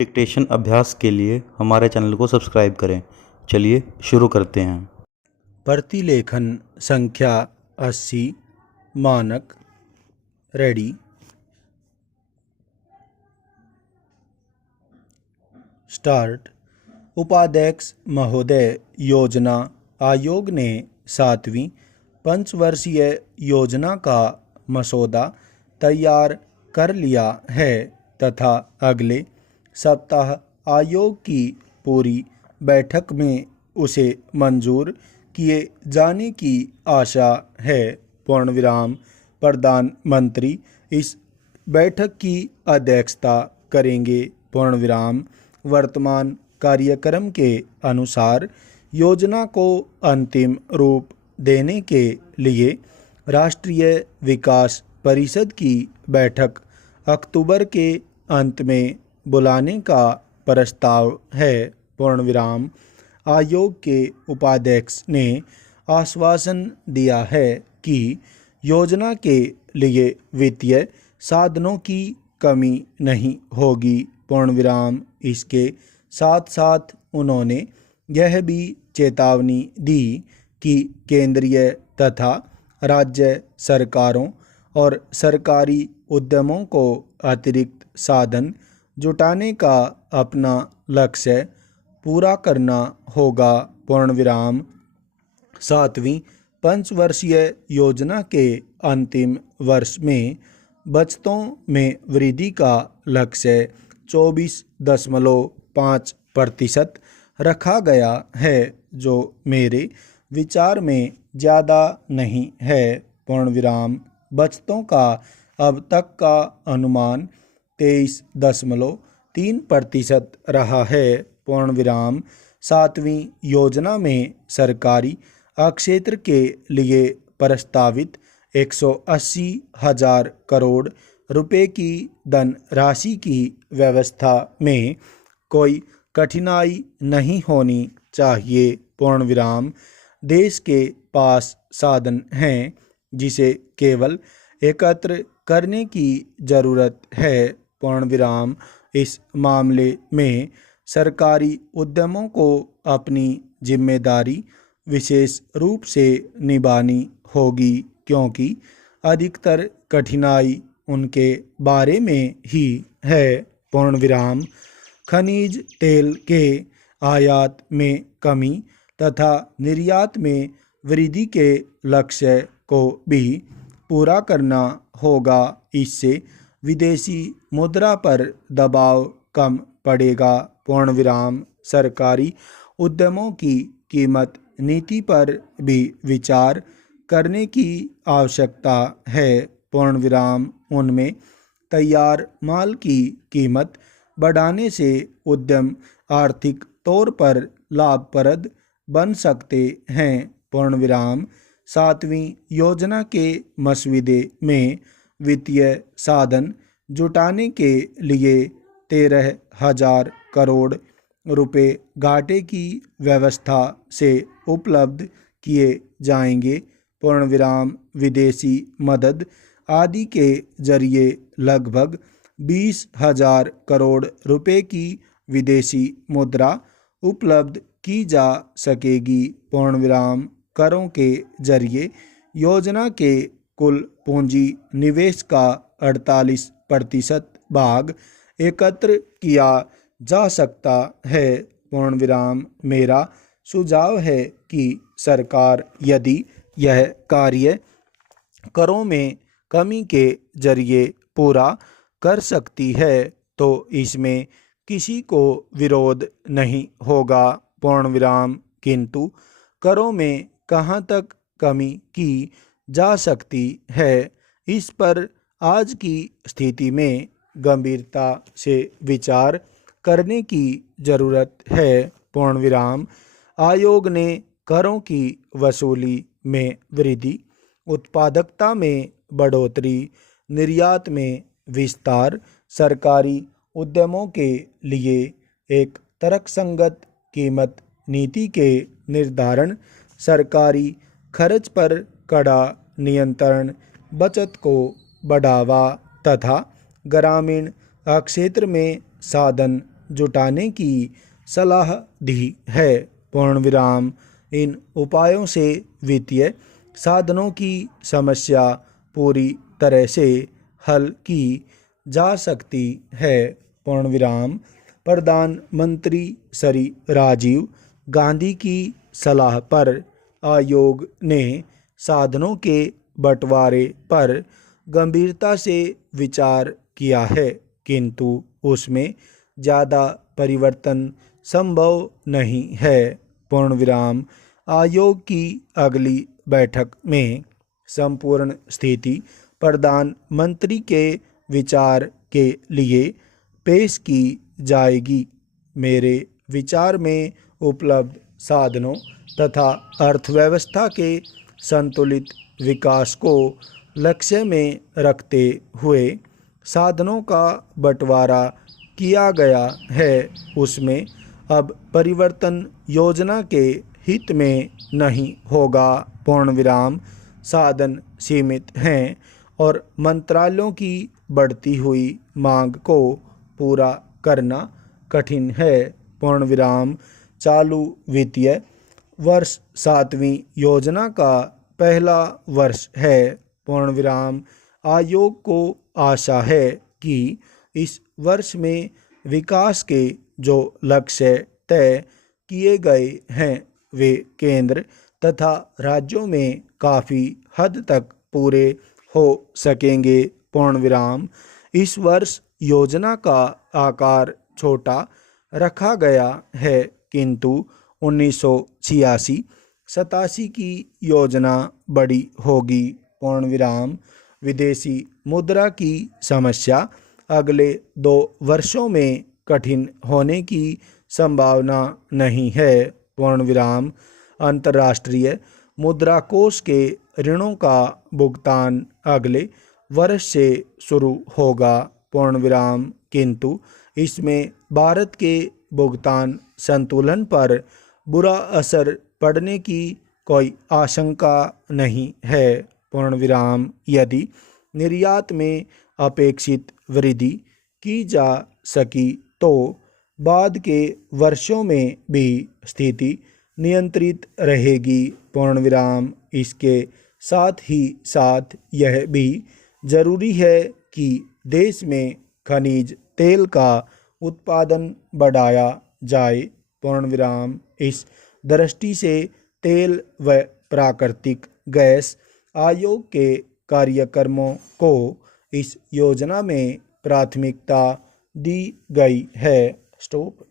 Dictation अभ्यास के लिए हमारे चैनल को सब्सक्राइब करें। चलिए शुरू करते हैं। प्रतिलेखन संख्या 80 मानक रेडी स्टार्ट। उपाध्यक्ष महोदय, योजना आयोग ने 7वीं पंचवर्षीय योजना का मसौदा तैयार कर लिया है तथा अगले सप्ताह आयोग की पूरी बैठक में उसे मंजूर किए जाने की आशा है। पूर्णविराम प्रधानमंत्री इस बैठक की अध्यक्षता करेंगे। पूर्णविराम वर्तमान कार्यक्रम के अनुसार योजना को अंतिम रूप देने के लिए राष्ट्रीय विकास परिषद की बैठक अक्टूबर के अंत में बुलाने का प्रस्ताव है। पूर्णविराम आयोग के उपाध्यक्ष ने आश्वासन दिया है कि योजना के लिए वित्तीय साधनों की कमी नहीं होगी। पूर्णविराम इसके साथ साथ उन्होंने यह भी चेतावनी दी कि केंद्रीय तथा राज्य सरकारों और सरकारी उद्यमों को अतिरिक्त साधन जुटाने का अपना लक्ष्य पूरा करना होगा। पूर्णविराम 7वीं पंचवर्षीय योजना के अंतिम वर्ष में बचतों में वृद्धि का लक्ष्य 24.5% रखा गया है, जो मेरे विचार में ज़्यादा नहीं है। पूर्णविराम बचतों का अब तक का अनुमान 23.3% रहा है। पूर्णविराम 7वीं योजना में सरकारी क्षेत्र के लिए प्रस्तावित 180,000 करोड़ रुपए की धनराशि की व्यवस्था में कोई कठिनाई नहीं होनी चाहिए। पूर्णविराम देश के पास साधन हैं जिसे केवल एकत्र करने की जरूरत है। पूर्णविराम इस मामले में सरकारी उद्यमों को अपनी जिम्मेदारी विशेष रूप से निभानी होगी, क्योंकि अधिकतर कठिनाई उनके बारे में ही है। पूर्णविराम खनिज तेल के आयात में कमी तथा निर्यात में वृद्धि के लक्ष्य को भी पूरा करना होगा। इससे विदेशी मुद्रा पर दबाव कम पड़ेगा। पूर्णविराम सरकारी उद्यमों की कीमत नीति पर भी विचार करने की आवश्यकता है। पूर्णविराम उनमें तैयार माल की कीमत बढ़ाने से उद्यम आर्थिक तौर पर लाभप्रद बन सकते हैं। पूर्णविराम 7वीं योजना के मसौदे में वित्तीय साधन जुटाने के लिए 13,000 करोड़ रुपए घाटे की व्यवस्था से उपलब्ध किए जाएंगे। पूर्णविराम विदेशी मदद आदि के जरिए लगभग 20,000 करोड़ रुपए की विदेशी मुद्रा उपलब्ध की जा सकेगी। पूर्णविराम करों के जरिए योजना के कुल पूंजी निवेश का 48% भाग एकत्र किया जा सकता है। पूर्णविराम मेरा सुझाव है कि सरकार यदि यह कार्य करों में कमी के जरिए पूरा कर सकती है तो इसमें किसी को विरोध नहीं होगा। पूर्णविराम किंतु करों में कहाँ तक कमी की जा सकती है, इस पर आज की स्थिति में गंभीरता से विचार करने की जरूरत है। पूर्णविराम आयोग ने करों की वसूली में वृद्धि, उत्पादकता में बढ़ोतरी, निर्यात में विस्तार, सरकारी उद्यमों के लिए एक तर्कसंगत कीमत नीति के निर्धारण, सरकारी खर्च पर कड़ा नियंत्रण, बचत को बढ़ावा तथा ग्रामीण क्षेत्र में साधन जुटाने की सलाह दी है। पूर्ण विराम। इन उपायों से वित्तीय साधनों की समस्या पूरी तरह से हल की जा सकती है। पूर्ण विराम। प्रधानमंत्री श्री राजीव गांधी की सलाह पर आयोग ने साधनों के बंटवारे पर गंभीरता से विचार किया है, किंतु उसमें ज़्यादा परिवर्तन संभव नहीं है। पूर्ण विराम। आयोग की अगली बैठक में संपूर्ण स्थिति प्रधानमंत्री के विचार के लिए पेश की जाएगी। मेरे विचार में उपलब्ध साधनों तथा अर्थव्यवस्था के संतुलित विकास को लक्ष्य में रखते हुए साधनों का बंटवारा किया गया है। उसमें अब परिवर्तन योजना के हित में नहीं होगा। पूर्ण विराम। साधन सीमित हैं और मंत्रालयों की बढ़ती हुई मांग को पूरा करना कठिन है। पूर्ण विराम। चालू वित्तीय वर्ष 7वीं योजना का पहला वर्ष है। पूर्ण विराम। आयोग को आशा है कि इस वर्ष में विकास के जो लक्ष्य तय किए गए हैं वे केंद्र तथा राज्यों में काफ़ी हद तक पूरे हो सकेंगे। पूर्ण विराम। इस वर्ष योजना का आकार छोटा रखा गया है, किंतु 1986-87 की योजना बड़ी होगी। पूर्ण विराम। विदेशी मुद्रा की समस्या अगले 2 वर्षों में कठिन होने की संभावना नहीं है। पूर्ण विराम। अंतर्राष्ट्रीय मुद्रा कोष के ऋणों का भुगतान अगले वर्ष से शुरू होगा। पूर्ण विराम। किंतु इसमें भारत के भुगतान संतुलन पर बुरा असर पड़ने की कोई आशंका नहीं है। पूर्ण विराम। यदि निर्यात में अपेक्षित वृद्धि की जा सकी तो बाद के वर्षों में भी स्थिति नियंत्रित रहेगी। पूर्ण विराम। इसके साथ ही साथ यह भी जरूरी है कि देश में खनिज तेल का उत्पादन बढ़ाया जाए। पूर्ण विराम। इस दृष्टि से तेल व प्राकृतिक गैस आयोग के कार्यक्रमों को इस योजना में प्राथमिकता दी गई है। स्टॉप।